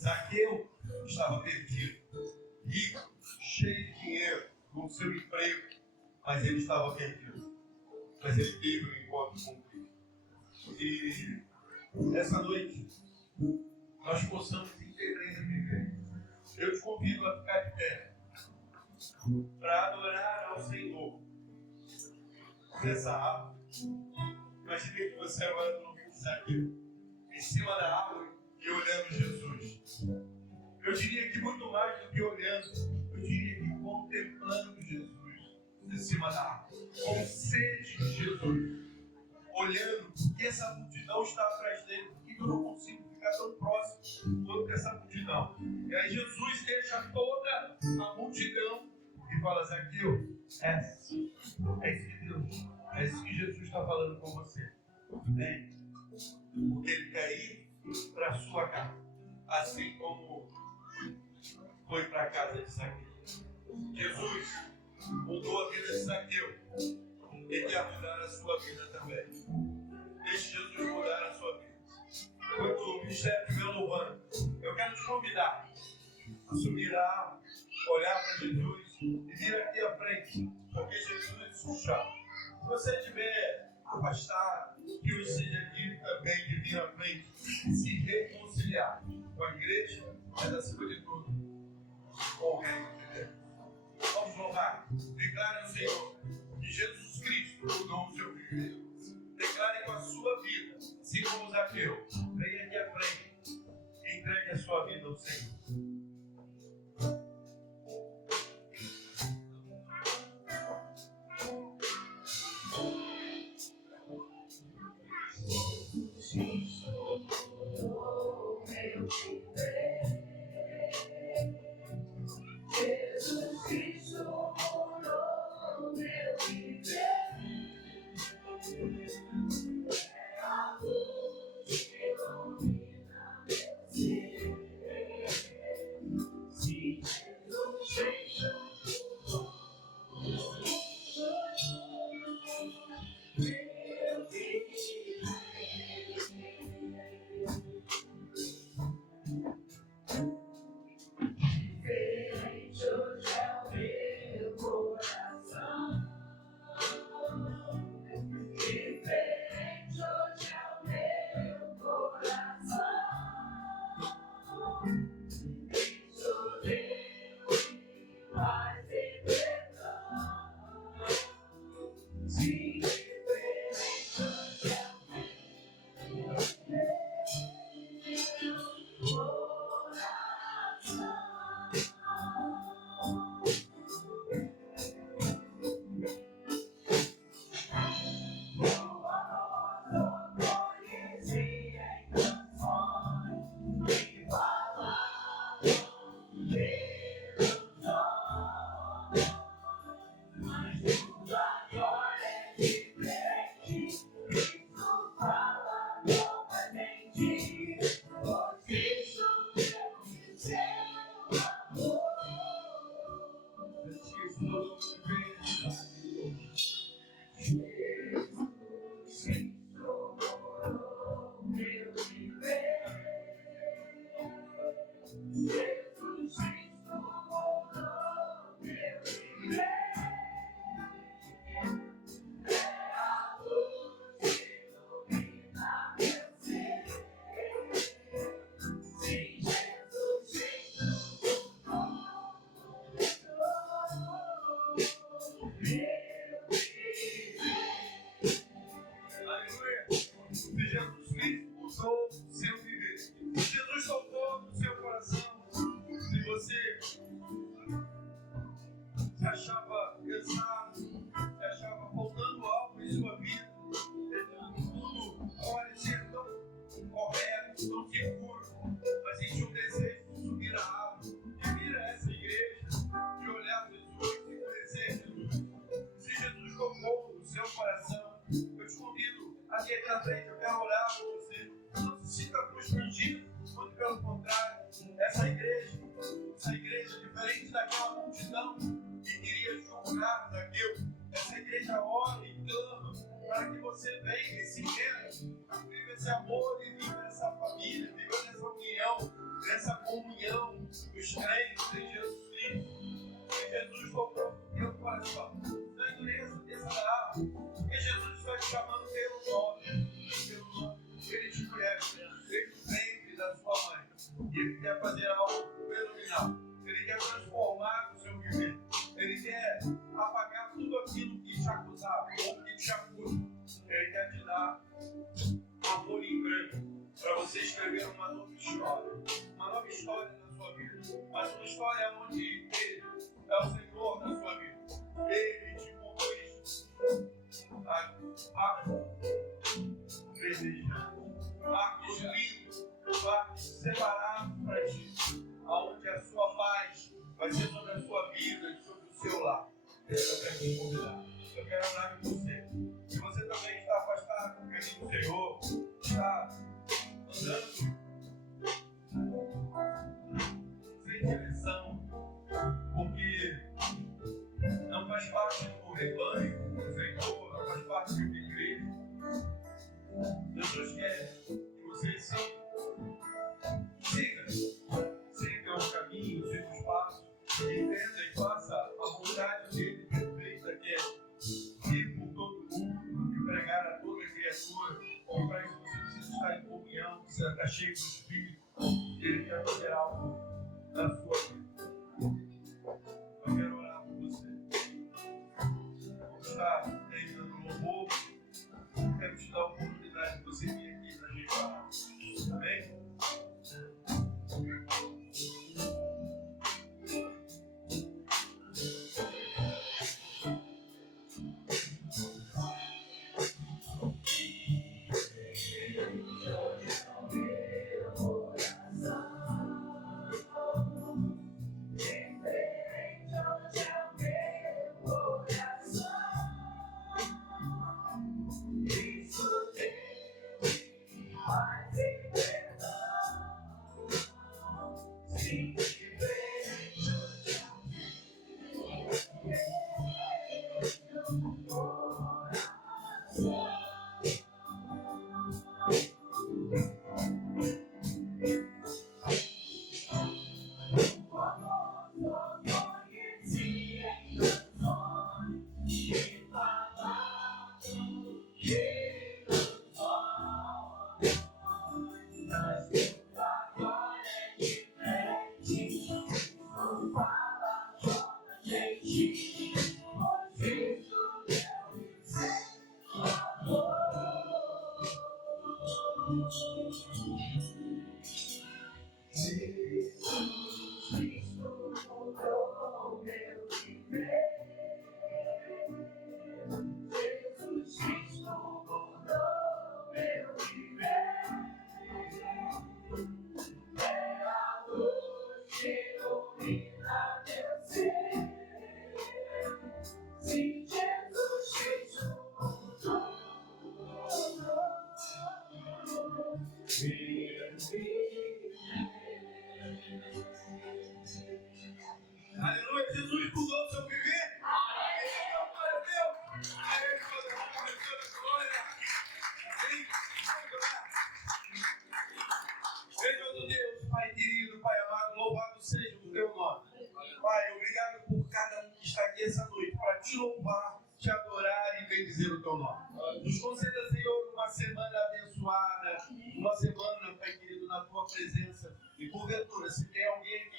Zaqueu estava perdido, rico, cheio de dinheiro, com seu emprego, mas ele estava perdido. Mas ele teve um encontro com Cristo. E essa noite nós possamos entender e viver. Eu te convido a ficar de pé para adorar ao Senhor nessa árvore. Imagine que você agora no rio de Zaqueu, em cima da árvore e olhando Jesus. Eu diria que muito mais do que olhando, eu diria que contemplando Jesus em cima da árvore, com sede de Jesus, olhando que essa multidão está atrás dele, porque eu não consigo ficar tão próximo quanto essa multidão. E aí Jesus deixa toda a multidão e fala: Zaqueu, é isso que Deus, é isso que Jesus está falando com você. Vem, porque ele quer ir para a sua casa, assim como foi para a casa de Zaqueu. Jesus mudou a vida de Zaqueu, ele quer mudar a sua vida também. Deixe Jesus mudar a sua vida. Enquanto o ministério estiver louvando, eu quero te convidar a subir a árvore, olhar para Jesus e vir aqui à frente, porque Jesus te chama. Se você estiver afastado, que hoje seja dia também de vir à frente e se reconciliar com a igreja, mas acima de tudo, com o reino de Deus. Vamos louvar. Declare ao Senhor que Jesus Cristo mudou o seu viver. Declare com a sua vida, assim como Zaqueu. Venha aqui à frente e entregue a sua vida ao Senhor. Jesus Cristo mudou meu viver. É a luz que ilumina meu ser. Se Jesus Cristo mudou meu viver. Tão seguro, sinta constrangido, muito pelo contrário. Essa igreja diferente daquela multidão que queria julgar Zaqueu, essa igreja ora e clama para que você venha e se renda, viva esse amor e viva essa família, viva essa união, nessa comunhão dos crentes em Jesus Cristo. Que Jesus comprou o teu coração. Não endureza dessa alma, porque Jesus está te chamando pelo nome. Ele te conhece, ele sempre da sua mãe. E ele quer fazer algo fenomenal. Ele quer transformar o seu viver. Ele quer apagar tudo aquilo que te acusava ou que te acusa. Ele quer te dar amor em branco para você escrever uma nova história. Uma nova história na sua vida. Mas uma história onde ele é o Senhor da sua vida. Ele te conduz a desejar. Arcos lindos, arcos separados para ti, aonde a sua paz vai ser sobre a sua vida e sobre o seu lar. Eu quero te convidar. Eu quero orar com você. Se você também está afastado com o caminho do Senhor, está andando sem direção, porque não faz parte do rebanho do Senhor, não faz parte da igreja. Jesus quer que você siga o caminho, siga os passos, entenda e faça a vontade dele perfeita, que é ir por todo mundo e pregar a toda criatura. E para isso você precisa estar em comunhão, precisa estar cheio do Espírito. Ele quer fazer algo na sua vida. Eu quero orar por você. Vamos estar terminando o louvor. Quero te dar a oportunidade de você vir aqui para a gente falar. Amém? Aleluia, Jesus mudou o seu viver. Senhor Deus, Pai querido, Pai amado, louvado seja o teu nome. Pai, obrigado por cada um que está aqui essa noite para te louvar, te adorar e bendizer o teu nome. Nos conceda, Senhor, uma semana abençoada, uma semana, Pai querido, na tua presença. E porventura, se tem alguém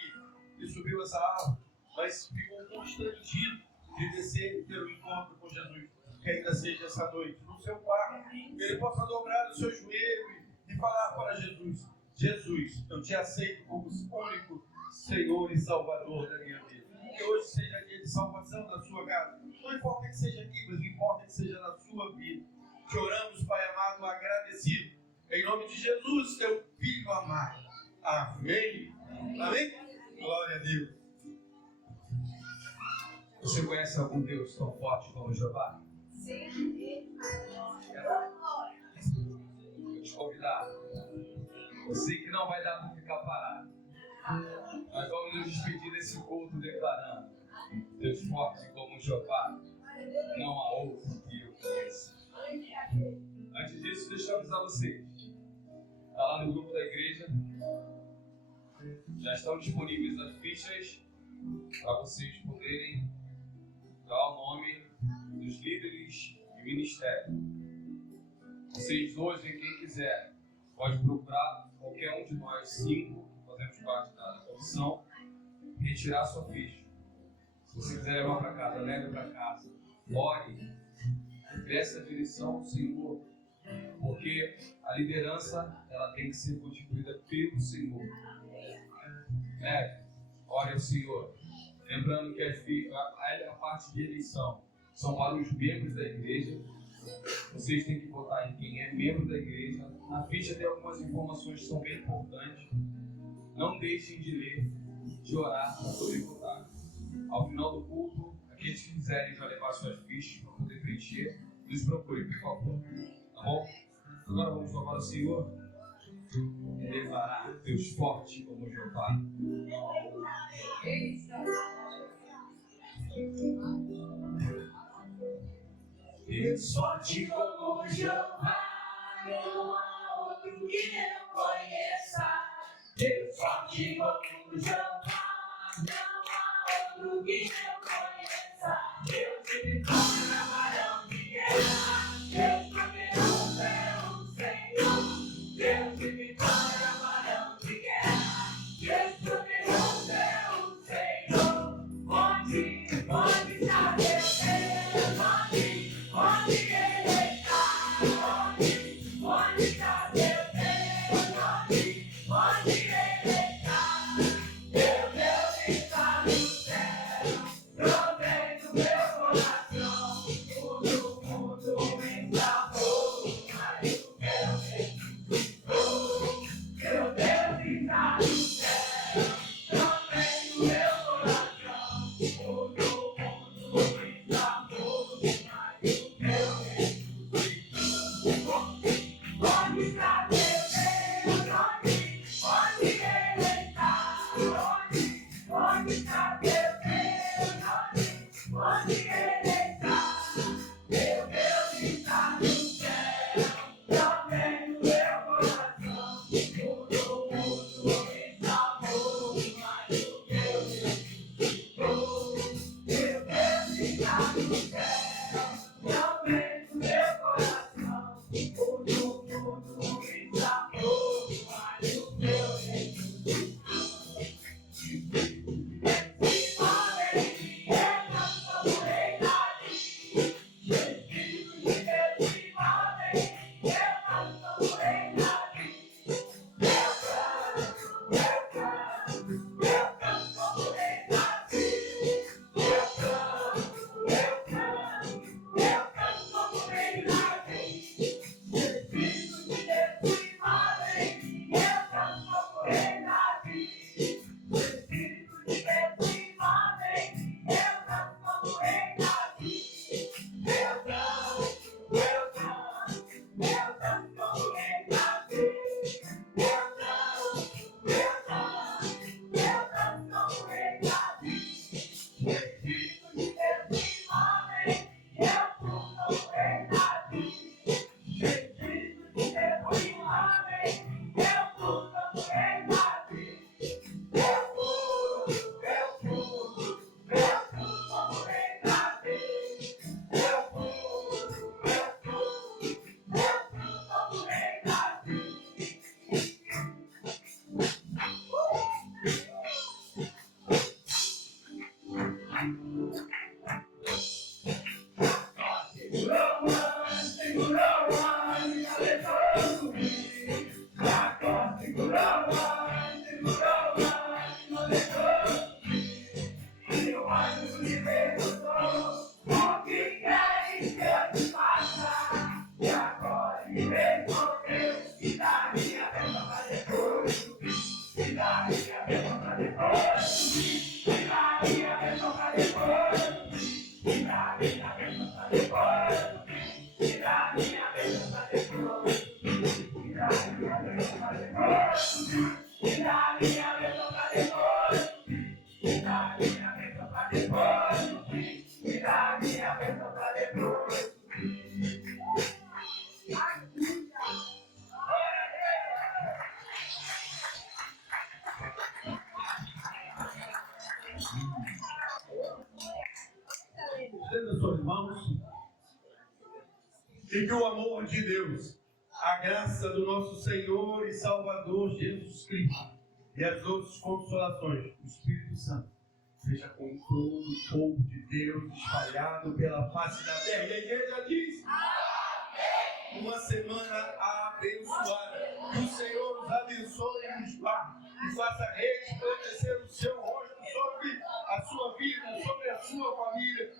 que subiu essa árvore, mas ficou constrangido de descer e ter um encontro com Jesus, que ainda seja essa noite, no seu quarto, que ele possa dobrar o seu joelho e falar para Jesus: Jesus, eu te aceito como único Senhor e Salvador da minha vida. Que hoje seja dia de salvação da sua casa. Não importa que seja aqui, mas importa que seja na sua vida. Te oramos, Pai amado, agradecido. Em nome de Jesus, teu Filho amado. Amém. Amém. Glória a Deus. Você conhece algum Deus tão forte como Jeová? Sim. Quero te convidar Eu sei que não vai dar para ficar parado. Nós vamos nos despedir desse culto declarando: Deus forte como um chofar, não há outro que eu conheça. Antes disso, deixa eu avisar vocês. Está lá no grupo da igreja. Já estão disponíveis as fichas para vocês poderem dar o nome dos líderes de ministério. Vocês hoje, quem quiser, pode procurar qualquer um de nós 5, que fazemos parte da comissão, e retirar sua ficha. Se você quiser levar para casa, leve para casa. Ore, peça a direção do Senhor, porque a liderança ela tem que ser constituída pelo Senhor. Ore ao Senhor. Lembrando que a parte de eleição são para os membros da igreja. Vocês têm que votar em quem é membro da igreja. Na ficha tem algumas informações que são bem importantes. Não deixem de ler, de orar para poder votar. Ao final do culto, aqueles que quiserem já levar suas fichas para poder preencher, nos procurem, por favor. Tá bom? Agora vamos louvar o Senhor e declarar: Deus forte como Jeová. Deus forte como Jeová, não há outro que eu conheça. Deus forte como Jeová, não há outro que eu conheça. Deus de vitória, varão de guerra, Deus poderoso é o Senhor. Deus de vitória, varão de guerra, Deus poderoso é o Senhor. Onde está Deus? Onde Ele está? Onde está Deus? Onde Ele está? Meu Deus está no céu, provendo meu coração. O mundo está bom, mas o meu ressuscitou. Meu Deus está no céu, provendo meu coração. O mundo está bom, mas o meu ressuscitou. Onde está Deus? Onde Ele está? Onde está Deus? Onde Ele está? Meu Deus está no céu, provendo meu coração. O mundo está bom, mas o meu ressuscitou. Meu Deus está no céu, provendo meu coração. O mundo está bom, mas o meu ressuscitou. Espírito de Deus se move, eu não sou rei Davi. Me dá minha bênção pra depois. Me dá minha bênção pra depois. Me dá minha bênção pra depois. Estenda suas mãos. E que o amor de Deus, a graça do nosso Senhor e Salvador Jesus Cristo e as doces consolações do Espírito Santo seja com todo o povo de Deus espalhado pela face da terra. E a igreja diz: amém. Uma semana abençoada. Que o Senhor os abençoe e nos guarde e faça resplandecer o seu rosto sobre a sua vida, sobre a sua família,